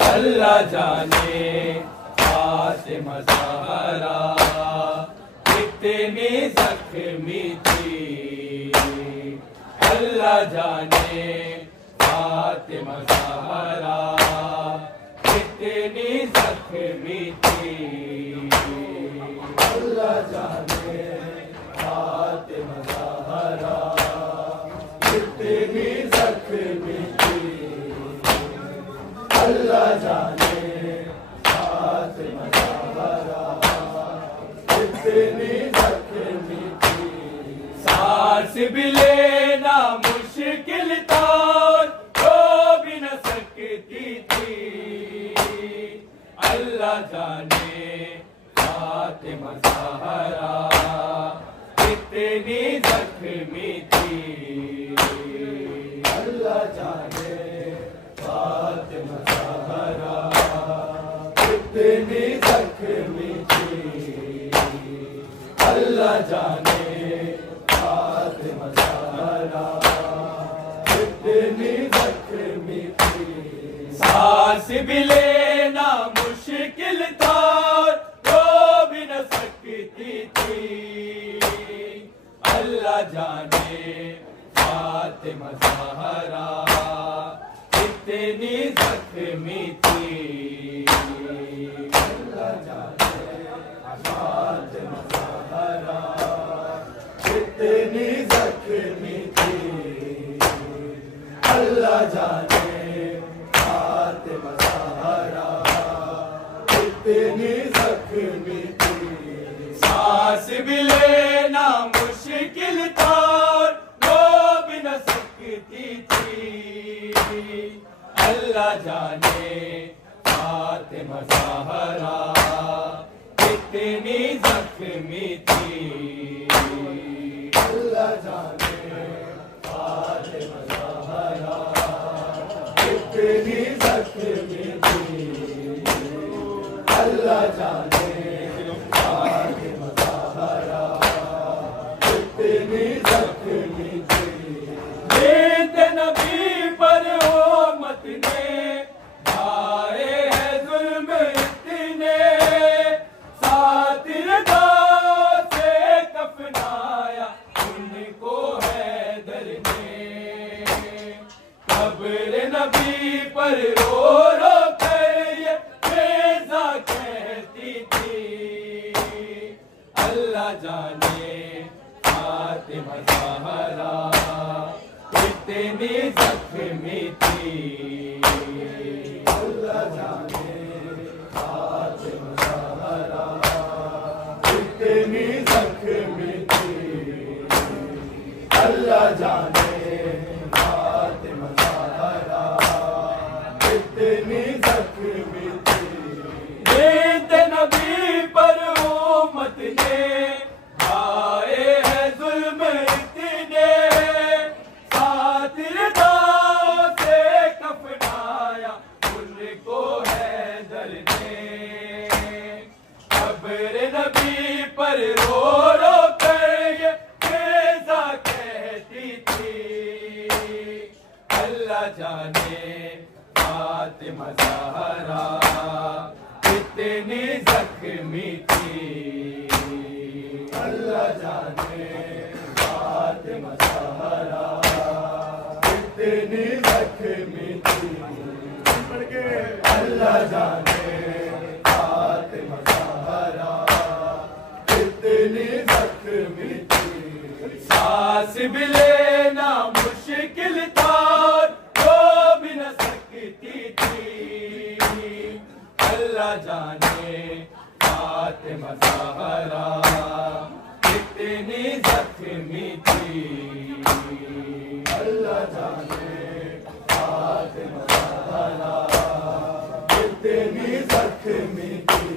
अल्लाह जाने फातिमा ज़हरा कितनी ज़ख्मी थी। अल्लाह जाने फातिमा ज़हरा कितनी ज़ख्मी थी। अल्लाह जाने फातिमा ज़हरा कितनी ज़ख्मी थी। अल्लाह जाने फातिमा ज़हरा कितनी ज़ख्मी थी। सांस भी लेना मुश्किल था, तो भी न सकती थी। अल्लाह जाने फातिमा ज़हरा कितनी ज़ख्मी थी। अल्लाह जाने फातिमा ज़हरा कितनी ज़ख्मी थी। अल्लाह जाने फातिमा ज़हरा कितनी ज़ख्मी थी। सांस भी लेना मुश्किल था, तो भी न सकती थी। अल्लाह जाने फातिमा ज़हरा कितनी ज़ख्मी थी। अल्लाह जाने फातिमा ज़हरा कितनी ज़ख्मी थी। अल्लाह जाने फातिमा ज़हरा कितनी ज़ख्मी थी। सांस भी लेना मुश्किल था, तो भी न सकती थी। अल्लाह जाने फातिमा ज़हरा कितनी ज़ख्मी थी। अल्लाह जाने फातिमा ज़हरा कितनी ज़ख्मी थी। अल्लाह जाने फातिमा ज़हरा कितनी ज़ख्मी थी। बेत नबी पर उम्मत ने ढाए हैं जुल्म इतने, सातिरदां से कफनाया उनको हैदर ने। कब्र नबी पर रो रो कर ये फेज़ा कहती थी। अल्लाह जाने फातिमा ज़हरा कितनी ज़ख्मी थी। अल्लाह जाने फातिमा ज़हरा कितनी ज़ख्मी थी। अल्लाह जाने फातिमा ज़हरा कितनी ज़ख्मी थी। बेत नबी पर उम्मत ने ढाए हैं जुल्म इतने, सातिरदां से कफनाया उनको हैदर ने। कब्र नबी पर रो रो कर ये फेज़ा कहती थी। अल्लाह जाने फातिमा ज़हरा कितनी ज़ख्मी थी। अल्लाह जाने फातिमा ज़हरा कितनी ज़ख्मी थी। अल्लाह जाने फातिमा ज़हरा कितनी ज़ख्मी थी। सांस भी लेना मुश्किल था, तो भी न सकती थी। अल्लाह जाने फातिमा ज़हरा कितनी ज़ख्मी थी। अल्लाह जाने फातिमा ज़हरा कितनी ज़ख्मी थी।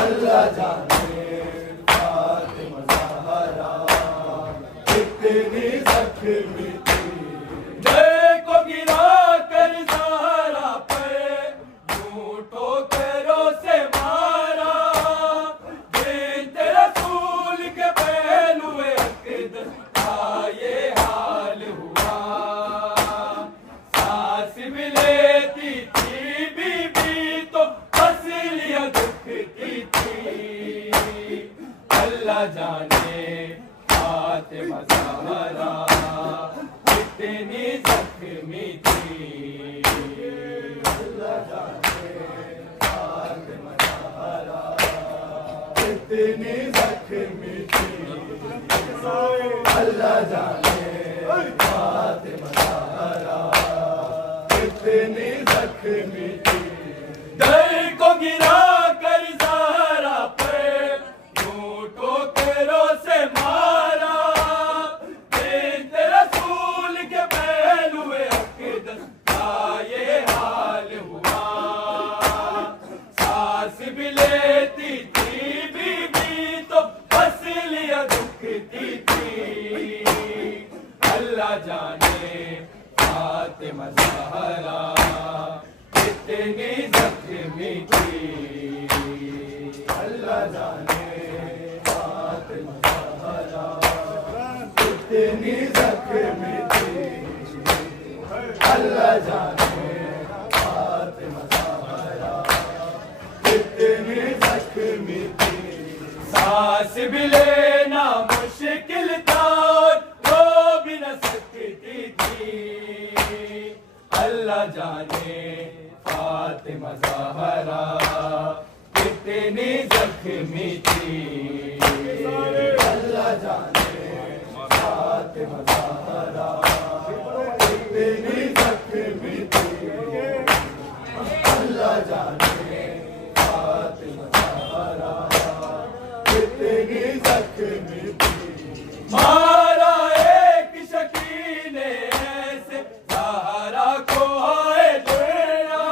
अल्लाह जाने फातिमा ज़हरा कितनी ज़ख्मी थी। देखो गिरा कर ज़हरा पर झूठों करो से मारा, बिन्त रसूल के पहलुए अक़दस का ये हाल हुआ। सांस भी लेती थी कितनी जख्मी थी, अल्लाह जाने फातिमा ज़हरा कितनी जख्मी थी। दर को गिरा कर ज़हरा पे यूं ठोकरों से मारा, बिन्त रसूल के पहलुए अक़दस का ये हाल हुआ। सांस भी लेती थी बीबी तो असलिया दुखती थी, अल्लाह जाने फातिमा ज़हरा कितनी जख्मी थी, अल्लाह जाने फातिमा ज़हरा कितनी जख्मी थी, अल्लाह जाने फातिमा ज़हरा कितनी जख्मी थी। सांस भी लेना मुश्किल था, रो भी न सकती थी, अल्लाह जाने फातिमा ज़हरा कितनी जख्मी थी, अल्लाह जाने फातिमा ज़हरा कितनी जख्मी थी, अल्लाह जाने फातिमा ज़हरा कितनी जख्मी थी। मारा एक शकीने ऐसे ज़हरा को आए लेना,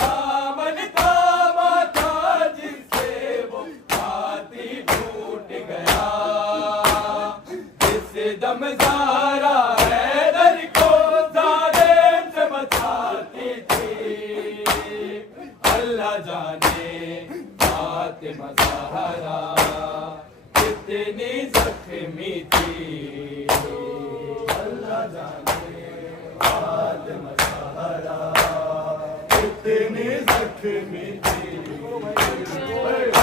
दामन थामा था जिससे वो हाथी टूट गया। जिस दम ज़हरा हैदर को ज़ालिम से बचाती थी, अल्लाह जाने फातिमा ज़हरा कितनी जख्मी थी, अल्लाह जाने फातिमा ज़हरा कितनी जख्मी थी,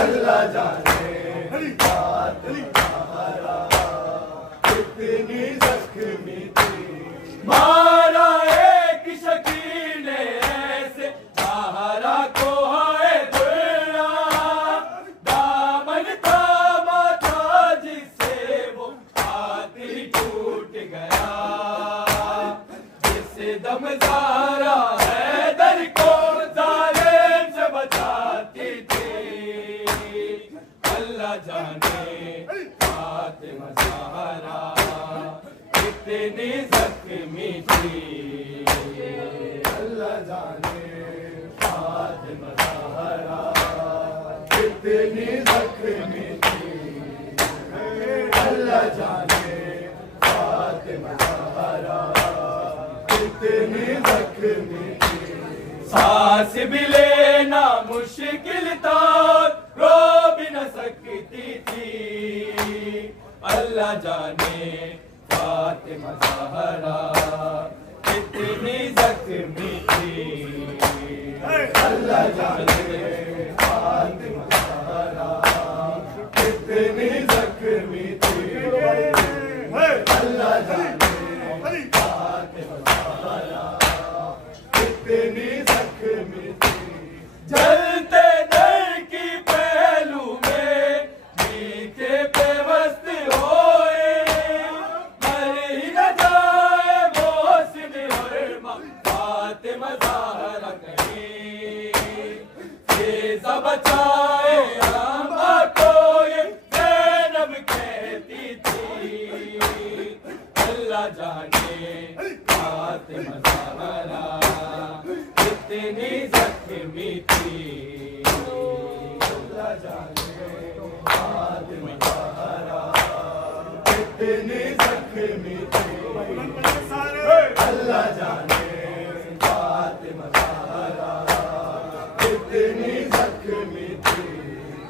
अल्लाह जाने फातिमा ज़हरा कितनी जख्मी थी। मारा एक शकीने ऐसे ज़हरा को आए दुनिया, दामन थामा था जिससे वो हाथी टूट गया। जिस दम ज़हरा हैदर को ज़ालिम से बचाती थी, अल्लाह जाने फातिमा ज़हरा कितनी जख्मी थी, अल्लाह जाने फातिमा ज़हरा कितनी जख्मी थी, अल्लाह जाने फातिमा ज़हरा कितनी जख्मी थी। सांस भी लेना मुश्किल था, रो भी न सकती थी, अल्लाह जाने फातिमा ज़हरा कितनी जख्मी थी, अल्लाह जाने फातिमा ज़हरा कितनी जख्मी थी, अल्लाह जाने फातिमा ज़हरा कितनी जख्मी थी। जलते दर की पहलू में मीठे पे वस्त होए, मर ही न जाए मोहसिन हरमा फातिमा ज़हरा कहीं, फिज़ा बचाए अम्मा को ये ज़ैनब कहती थी, अल्लाह जाने फातिमा ज़हरा कितनी जख्मी थी, अल्लाह जाने फातिमा ज़हरा कितनी जख्मी थी, अल्लाह जाने फातिमा ज़हरा कितनी जख्मी थी।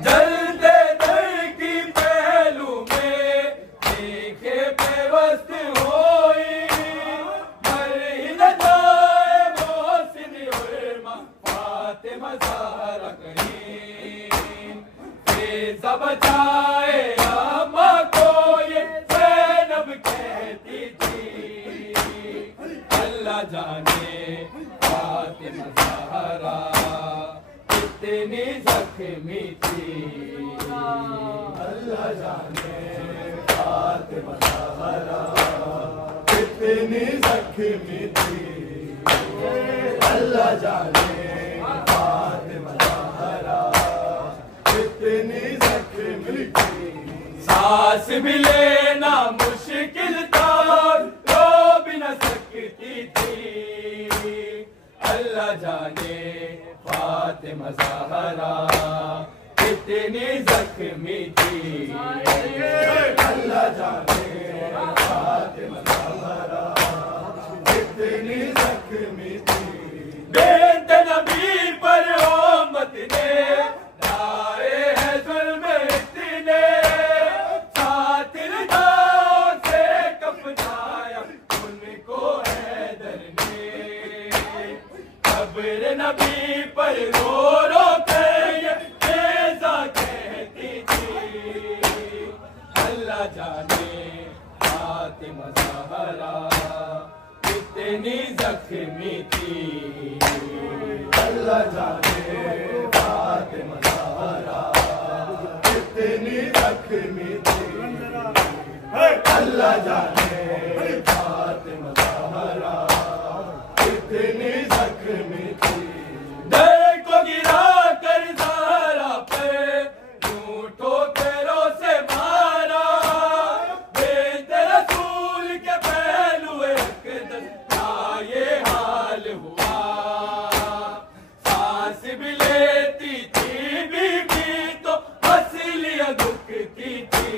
जलते दर की पहलू में देखे पेवस्त होई, मर ही न जाए मोहसिन हरमा फातिमा ज़हरा कहीं, फिज़ा बचाए अम्मा को ये ज़ैनब कहती थी, अल्लाह जाने फातिमा ज़हरा कितनी जख्मी थी। अल्लाह जाने फातिमा ज़हरा कितनी ज़ख्मी थी। अल्लाह जाने फातिमा ज़हरा कितनी ज़ख्मी थी। सांस भी लेना मुश्किल था, रो भी न सकती थी। अल्लाह जाने फातिमा ज़हरा कितनी ज़ख्मी थी। अल्लाह जाने फातिमा ज़हरा कितनी ज़ख्मी थी। बेंत नबी पर उम्मत ने लाए हैं जुल्म इतने, सातिल दांव से कपनाया उनको हैदर ने। कब्र नबी पर रो रो कर ये बेज़ा कहती थी। अल्लाह जाने फातिमा ज़हरा कितनी ज़ख्मी थी। अल्लाह जाने फातिमा ज़हरा कितनी ज़ख्मी थी। अल्लाह जाने फातिमा ज़हरा कितनी ज़ख्मी थी। दर को गिरा कर ज़हरा पे यूं ठोकरों से मारा, बेंत रसूल के पहलू अक़दस का ये हाल हुआ। सांस भी लेती थी बीबी तो हंसलियां दुखती थी।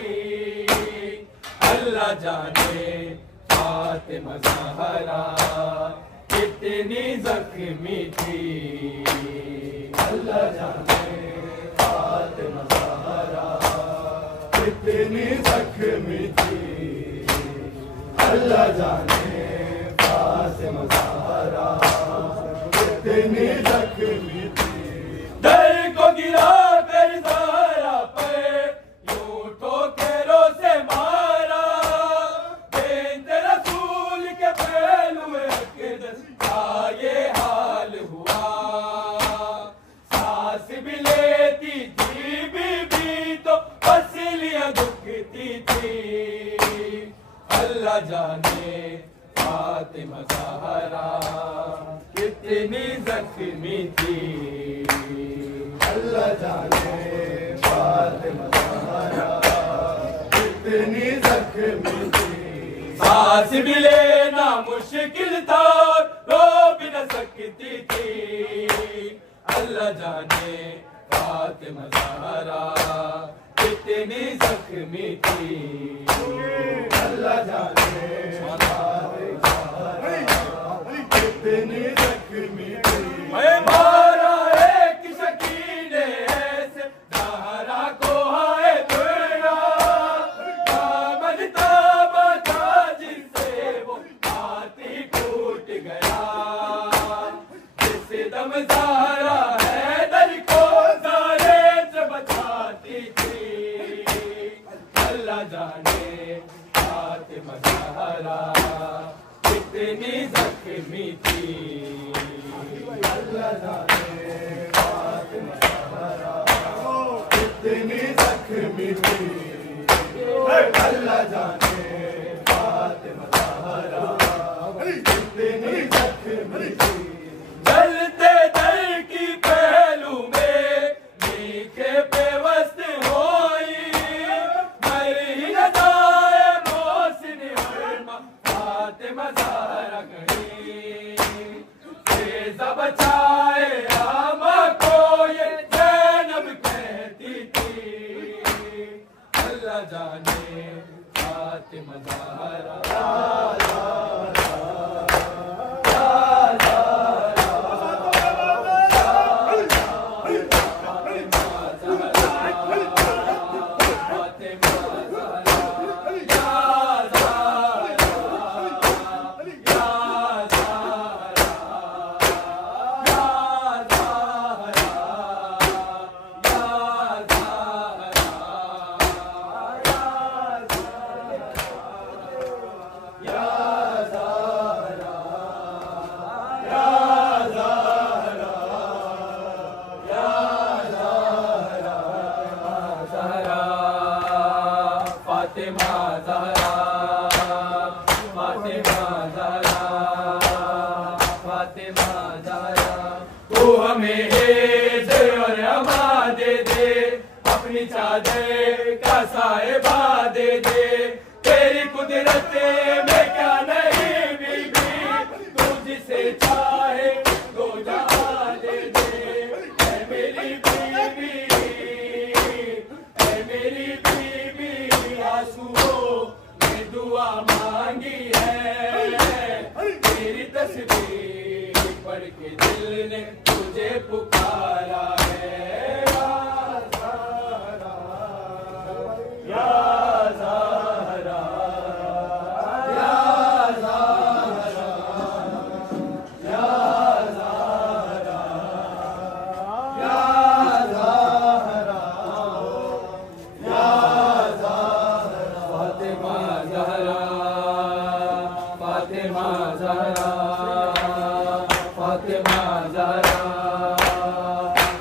अल्लाह जाने फातिमा ज़हरा कितनी ज़ख्मी थी। अल्लाह जाने फातिमा ज़हरा कितनी ज़ख्मी थी। अल्लाह जाने फातिमा ज़हरा कितनी ज़ख्मी थी। दर को गिरा कर ज़हरा पर यूं ठोकरों से मारा, बेंत रसूल के पहलू अक़दस का ये हाल हुआ। सांस भी लेती थी बीबी तो हंसलियां दुखती थी। अल्लाह जाने फातिमा ज़हरा कितनी ज़ख्मी थी। अल्लाह जाने फातिमा ज़हरा कितनी ज़ख्मी थी। सांस भी लेना मुश्किल था, रो भी न सकती थी। अल्लाह जाने फातिमा ज़हरा कितनी ज़ख्मी थी। अल्लाह जाने फातिमा ज़हरा कितनी ज़ख्मी थी। मारा एक शकीने ऐसे ज़हरा को हाय दुर्रा, दामन ताबा था जिससे वो हाथी टूट गया। जिस दम ज़हरा हैदर को ज़ारे से बचाती थी। अल्लाह जाने फातिमा ज़हरा कितनी ज़ख्मी थी। अल्लाह जाने फातिमा ज़हरा कितनी ज़ख्मी थी। अल्लाह जाने फातिमा ज़हरा कितनी ज़ख्मी थी। जलते दर की पहलू में मीठे पेवस्त होई, मर ही न जाए मोहसिन हरमा फातिमा ज़हरा घड़ी। सेज़ा बचाए आमा को ये ज़ैनब कहती थी। अल्लाह जाने फातिमा ज़हरा हमें हेज और अमा दे दे, अपनी चादर का साहिबा दे दे। तेरी कुदरत में क्या नहीं बीबी, तू जिसे चाहे दो जहां दे दे। ऐ मेरी बीबी, ऐ मेरी बीबी, आंसुओं में दुआ मांगी है। तेरी तस्वीर पढ़ के दिल ने तुझे पुकारा है। या ज़हरा, या ज़हरा, या ज़हरा, या ज़हरा, या ज़हरा। फातिमा ज़हरा, फातिमा ज़हरा, फातिमा ज़हरा,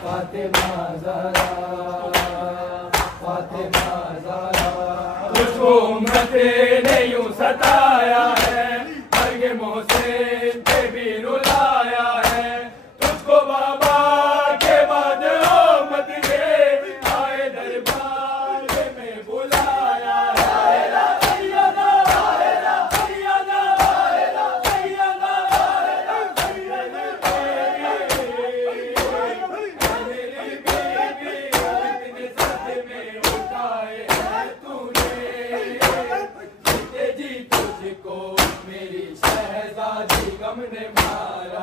फातिमा ज़हरा, फातिमा ज़हरा। तुझको उम्मत ने यूं सताया है, मर्गे मोहसिन पे भी रुलाया है। तुझको बाबा के बाद उम्मत ने आए दरबार में बुलाया है। सैयदा, सैयदा, सैयदा, सैयदा, सैयदा, मेरी बीबी, इतने सदमे उठाए हैं तूने, जीते जी तुझको मेरी शहजादी गम ने मारा।